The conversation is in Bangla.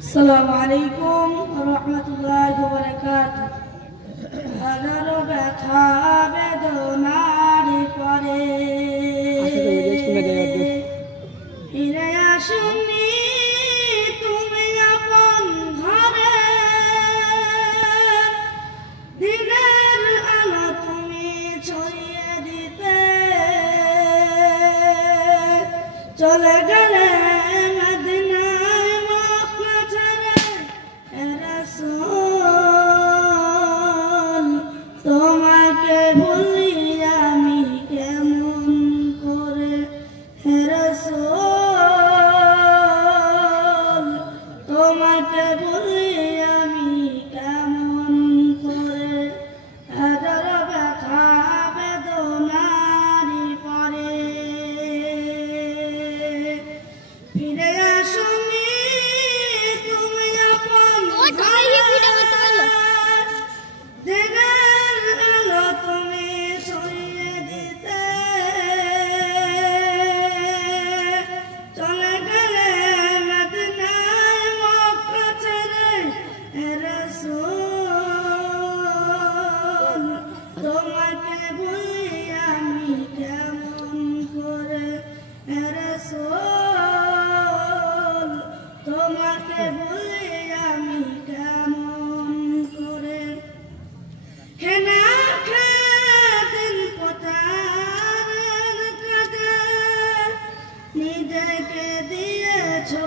আসসালামু আলাইকুম ওয়া রাহমাতুল্লাহি ওয়া বারাকাতুহু। হাজারো ব্যথা বেদনার পরে ফিরে আসুনি তুমি আপন ঘরে, দিনের আলো তুমি ছড়িয়ে দিতে চলে গেলে তোমাকে ভুলি আমি কেমন করে হে রাসূল, তোমাকে ভুলি আমি কেমন করে। হাজার ব্যথা বেদনার পরে ফিরে আসুনি তুমি আপন ঘরে, দিনের আলো তুমি ছড়িয়ে দিতে চলে গেলে মদিনায় মক্কা ছেড়ে হে রাসূল, তোমাকে ভুলি আমি কেমন করে হে রাসূল, তোমাকে ভুলি আমি কেমন করে। হেনা দিন প্রতারণ কাজে নিজেকে দিয়েছো